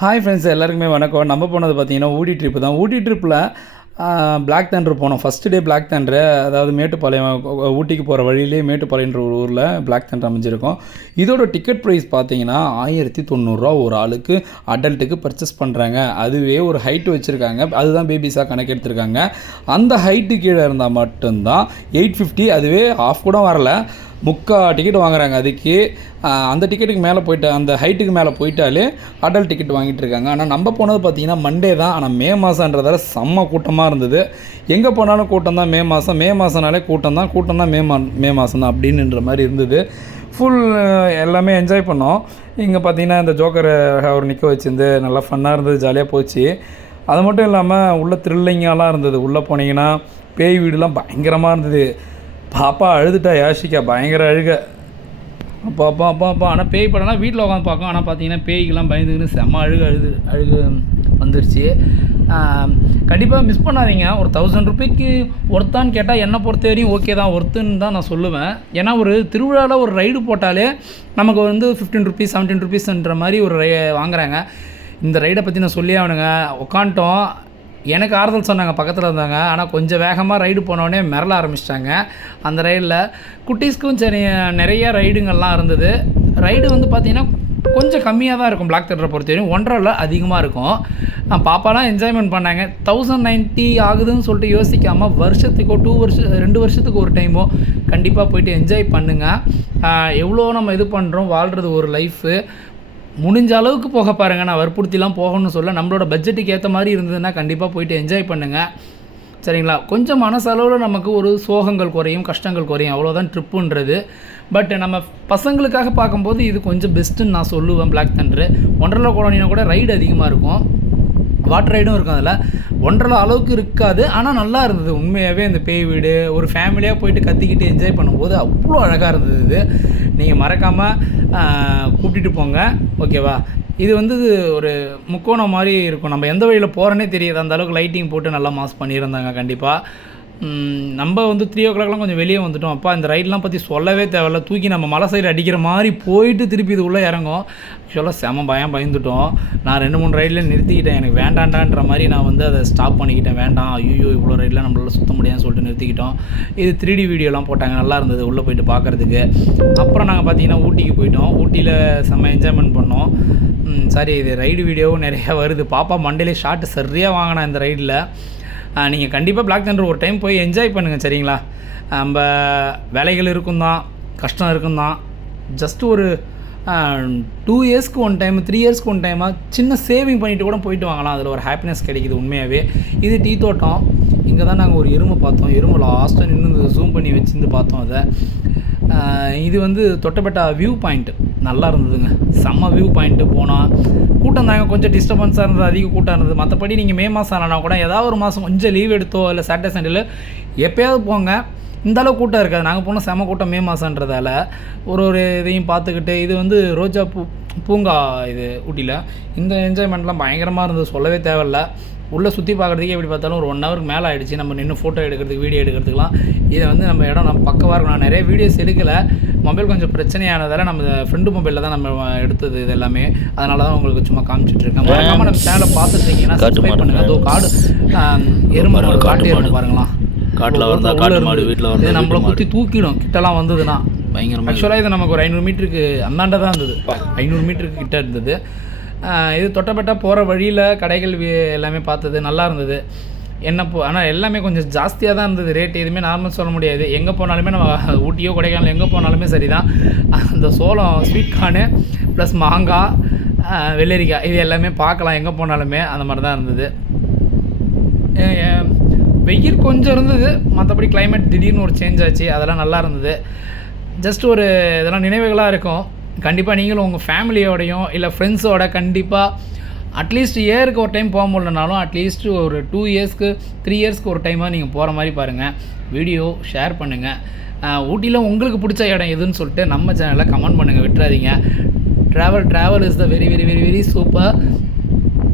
Hi friends, எல்லாருக்குமே வணக்கம். நம்ம போனது பார்த்தீங்கன்னா ஊட்டி ட்ரிப்பு தான். ஊட்டி ட்ரிப்பில் பிளாக் தண்டர் போனோம். ஃபஸ்ட்டு டே பிளாக் தண்டரு, அதாவது மேட்டுப்பாளையம் ஊட்டிக்கு போகிற வழியிலே மேட்டுப்பாளையன்ற ஒரு ஊரில் பிளாக் தண்டர் அமைஞ்சிருக்கும். இதோட டிக்கெட் ப்ரைஸ் பார்த்தீங்கன்னா 1090 ஒரு ஆளுக்கு அடல்ட்டுக்கு பர்ச்சேஸ் பண்ணுறாங்க. அதுவே ஒரு ஹைட்டு வச்சுருக்காங்க, அதுதான் பேபிஸாக கணக்கு எடுத்திருக்காங்க. அந்த ஹைட்டு கீழே இருந்தால் மட்டும்தான் 850, அதுவே ஆஃப் கூட வரல, டிக்கெட் வாங்குறாங்க. அதுக்கு அந்த டிக்கெட்டுக்கு மேலே போய்ட்டு அந்த ஹைட்டுக்கு மேலே போயிட்டாலே அடல்ட் டிக்கெட் வாங்கிட்டு இருக்காங்க. ஆனால் நம்ம போனது பார்த்திங்கன்னா மண்டே தான். ஆனால் மே மாதன்றதால செம்ம கூட்டமாக இருந்தது. எங்கே போனாலும் கூட்டம் தான். மே மாதம்னாலே கூட்டம் தான். மே மாதம் தான் அப்படின்ற மாதிரி இருந்தது. ஃபுல் எல்லாமே என்ஜாய் பண்ணோம். இங்கே பார்த்திங்கன்னா இந்த ஜோக்கரை அவர் நிற்க வச்சுருந்து நல்லா ஃபன்னாக இருந்தது, ஜாலியாக போச்சு. அது மட்டும் இல்லாமல் உள்ள த்ரில்லிங்காலாம் இருந்தது. உள்ளே போனீங்கன்னா பேய் வீடுலாம் பயங்கரமாக இருந்தது. பாப்பா அழுதுட்டா, யாஷிகா பயங்கர அழுக. அப்பா ஆனால் பேய் படம்லாம் வீட்டில் உட்காந்து பார்க்கும். ஆனால் பார்த்தீங்கன்னா பேய்க்கெல்லாம் பயந்துக்கின்னு செம்ம அழுகு வந்துருச்சு. கண்டிப்பாக மிஸ் பண்ணாதீங்க. ஒரு 1000 ரூபாய்க்கு ஒர்த்தான்னு கேட்டால் என்னை பொறுத்த வரையும் ஓகே தான், ஒர்த்துன்னு தான் நான் சொல்லுவேன். ஏன்னா ஒரு திருவிழாவில் ஒரு ரைடு போட்டாலே நமக்கு வந்து 15 ரூபீஸ் 17 ரூபீஸ்ன்ற மாதிரி ஒரு வாங்குறாங்க. இந்த ரைடை பற்றி நான் சொல்லி ஆகணுங்க. உட்காந்துட்டோம், எனக்கு ஆறுதல் சொன்னாங்க, பக்கத்தில் இருந்தாங்க. ஆனால் கொஞ்சம் வேகமாக ரைடு போனோடனே மிரள ஆரம்பிச்சிட்டாங்க. அந்த ரைடில் குட்டீஸ்க்கும் சரி நிறைய ரைடுங்கள்லாம் இருந்தது. ரைடு வந்து பார்த்திங்கன்னா கொஞ்சம் கம்மியாக தான் இருக்கும். பிளாக் தண்டரை பொறுத்த வரையும் 1.5 அதிகமாக இருக்கும். பாப்பாலாம் என்ஜாய்மெண்ட் பண்ணாங்க. 1090 ஆகுதுன்னு சொல்லிட்டு யோசிக்காமல் வருஷத்துக்கோ 2 வருஷத்துக்கு ஒரு டைமோ கண்டிப்பாக போய்ட்டு என்ஜாய் பண்ணுங்கள். எவ்வளோ நம்ம இது பண்ணுறோம், வாழ்கிறது ஒரு லைஃபு. முடிஞ்ச அளவுக்கு போக பாருங்கள். நான் வற்புறுத்திலாம் போகணும்னு சொல்ல, நம்மளோட பட்ஜெட்டுக்கு ஏற்ற மாதிரி இருந்ததுன்னா கண்டிப்பாக போய்ட்டு என்ஜாய் பண்ணுங்கள், சரிங்களா? கொஞ்சம் மனசளவில் நமக்கு ஒரு சோகங்கள் குறையும், கஷ்டங்கள் குறையும், அவ்வளோதான் ட்ரிப்புன்றது. பட் நம்ம பசங்களுக்காக பார்க்கும்போது இது கொஞ்சம் பெஸ்ட்டுன்னு நான் சொல்லுவேன். பிளாக் தண்டரு ஒண்டர்லா காலனினா கூட ரைடு அதிகமாக இருக்கும், வாட்டர் ரைடும் இருக்கும். அதில் ஒன்றரை அளவுக்கு இருக்காது, ஆனால் நல்லா இருந்தது உண்மையாகவே. இந்த பேய் வீடு ஒரு ஃபேமிலியாக போயிட்டு கத்திக்கிட்டு என்ஜாய் பண்ணும்போது அவ்வளோ அழகாக இருந்தது. இது நீங்கள் மறக்காமல் கூப்பிட்டுட்டு போங்க, ஓகேவா? இது வந்து ஒரு முக்கோணம் மாதிரி இருக்கும். நம்ம எந்த வழியில் போகிறோன்னே தெரியாது, அந்த அளவுக்கு லைட்டிங் போட்டு நல்லா மாஸ் பண்ணியிருந்தாங்க. கண்டிப்பாக நம்ம வந்து 3 o'clockலாம் கொஞ்சம் வெளியே வந்துட்டோம். அப்பா இந்த ரைட்லாம் பற்றி சொல்லவே தேவையில்ல. தூக்கி நம்ம மலை சைடு அடிக்கிற மாதிரி போயிட்டு திருப்பி இது உள்ளே இறங்கும். ஆக்சுவலாக செம பயந்துட்டோம். நான் 2-3 ரைட்லேயே நிறுத்திக்கிட்டேன். எனக்கு வேண்டாண்டான்ற மாதிரி நான் வந்து அதை ஸ்டாப் பண்ணிக்கிட்டேன். வேண்டாம், ஐயோ இவ்வளோ ரைடில் நம்மளால் சுற்ற முடியாதுன்னு சொல்லிட்டு நிறுத்திக்கிட்டோம். இது 3D வீடியோலாம் போட்டாங்க, நல்லா இருந்தது உள்ளே போயிட்டு பார்க்குறதுக்கு. அப்புறம் நாங்கள் பார்த்தீங்கன்னா ஊட்டிக்கு போயிட்டோம். ஊட்டியில் செம்ம என்ஜாய்மெண்ட் பண்ணோம். சாரி, இது ரைடு வீடியோவும் நிறையா வருது. பாப்பா மண்டேலே ஷார்ட்டு சரியாக வாங்கினா இந்த ரைடில். நீங்கள் கண்டிப்பாக பிளாக் தண்டர் ஒரு டைம் போய் என்ஜாய் பண்ணுங்கள், சரிங்களா? நம்ம வேலைகள் இருக்கும் தான், கஷ்டம் இருக்கும் தான். ஜஸ்ட்டு ஒரு 2 இயர்ஸ்க்கு 1 டைம் 3 இயர்ஸ்க்கு 1 டைமாக சின்ன சேவிங் பண்ணிவிட்டு கூட போயிட்டு வாங்கலாம். அதில் ஒரு ஹாப்பினஸ் கிடைக்குது உண்மையாகவே. இது டீ தோட்டம். இங்கே தான் நாங்கள் ஒரு எருமை பார்த்தோம். எருமை லாஸ்ட்டாக நின்று ஜூம் பண்ணி வச்சுருந்து பார்த்தோம் அதை. இது வந்து தொட்டபெட்டா வியூ பாயிண்ட்டு நல்லா இருந்ததுங்க, செம்ம வியூ பாயிண்ட்டு. போனால் கூட்டம் தாங்க, கொஞ்சம் டிஸ்டர்பன்ஸாக இருந்தது, அதிக கூட்டம் இருந்தது. மற்றபடி நீங்கள் மே மாதம் ஆனால் கூட ஏதாவது ஒரு மாதம் கொஞ்சம் லீவ் எடுத்தோ இல்லை சாட்டர்டே சண்டேல எப்போயாவது போங்க, இந்தளவு கூட்டம் இருக்காது. நாங்கள் போனால் செம கூட்டம் மே மாதன்றதால ஒரு இதையும் பார்த்துக்கிட்டு. இது வந்து ரோஜா பூங்கா இது ஊட்டியில். இந்த என்ஜாய்மெண்ட்லாம் பயங்கரமாக இருந்தது, சொல்லவே தேவையில்ல. உள்ளே சுற்றி பார்க்குறதுக்கே எப்படி பார்த்தாலும் ஒரு 1 ஹவருக்கு மேலே ஆகிடுச்சு. நம்ம நின்று ஃபோட்டோ எடுக்கிறதுக்கு, வீடியோ எடுக்கிறதுக்குலாம். இதை வந்து நம்ம இடம் நம்ம பக்கவாக இருக்கும். நான் நிறைய வீடியோஸ் எடுக்கலை, மொபைல் கொஞ்சம் பிரச்சனையானதால் நம்ம ஃப்ரெண்டு மொபைலில் தான் நம்ம எடுத்தது இது எல்லாமே. அதனால தான் உங்களுக்கு சும்மா காமிச்சிட்ருக்கேன். மறக்காமல் நம்ம சேனலை பார்த்துட்டீங்கன்னா சப்ஸ்கிரைப் பண்ணுங்கள். அதோ காடு எருமை காட்டு எருமை பாருங்களா, காட்டில் வந்தால் காட்டு மாடு வீட்டில் வந்து நம்மளை குத்தி தூக்கிடும் கிட்டலாம் வந்ததுன்னா பயங்கரமாக. ஆக்சுவலாக இது நமக்கு ஒரு 500 மீட்டருக்கு அந்தாண்ட தான் இருந்தது, 500 மீட்டருக்கு கிட்ட இருந்தது. இது தொட்டபெட்டா போகிற வழியில் கடைகள் எல்லாமே பார்த்தது நல்லா இருந்தது. ஆனால் எல்லாமே கொஞ்சம் ஜாஸ்தியாக தான் இருந்தது ரேட். எதுவுமே நார்மல் சொல்ல முடியாது. எங்கே போனாலுமே நம்ம ஊட்டியோ கொடைக்கானல் எங்கே போனாலுமே சரி தான். அந்த சோளம் ஸ்வீட் கார்னு ப்ளஸ் மாங்காய், வெள்ளரிக்காய் இது எல்லாமே பார்க்கலாம் எங்கே போனாலுமே. அந்த மாதிரி தான் இருந்தது. வெயில் கொஞ்சம் இருந்தது, மற்றபடி கிளைமேட் திடீர்னு ஒரு சேஞ்ச் ஆச்சு, அதெல்லாம் நல்லா இருந்தது. ஜஸ்ட் ஒரு இதெல்லாம் நினைவுகளாக இருக்கும். கண்டிப்பாக நீங்களும் உங்கள் ஃபேமிலியோடையும் இல்லை ஃப்ரெண்ட்ஸோட கண்டிப்பாக அட்லீஸ்ட் இயருக்கு ஒரு டைம் போக முடியலனாலும் அட்லீஸ்ட் ஒரு 2 இயர்ஸ்க்கு 3 இயர்ஸ்க்கு ஒரு டைமாக நீங்கள் போகிற மாதிரி பாருங்கள். வீடியோ ஷேர் பண்ணுங்கள். ஊட்டியில் உங்களுக்கு பிடிச்ச இடம் எதுன்னு சொல்லிட்டு நம்ம சேனலில் கமெண்ட் பண்ணுங்கள், விட்டுறாதீங்க. Travel is the very very very very super.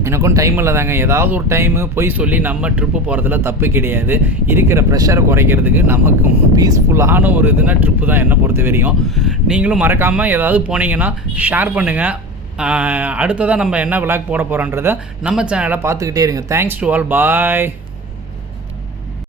எனக்கும் டைம் இல்லை தாங்க, ஏதாவது ஒரு டைமு போய் சொல்லி நம்ம ட்ரிப்பு போகிறதுல தப்பு கிடையாது. இருக்கிற ப்ரெஷரை குறைக்கிறதுக்கு நமக்கு பீஸ்ஃபுல்லான ஒரு இதுனா ட்ரிப்பு தான் என்னை பொறுத்த வரையும். நீங்களும் மறக்காமல் ஏதாவது போனீங்கன்னா ஷேர் பண்ணுங்கள். அடுத்ததாக நம்ம என்ன விளாக் போட போகிறோன்றதை நம்ம சேனலை பார்த்துக்கிட்டே இருங்க. Thanks to all, bye.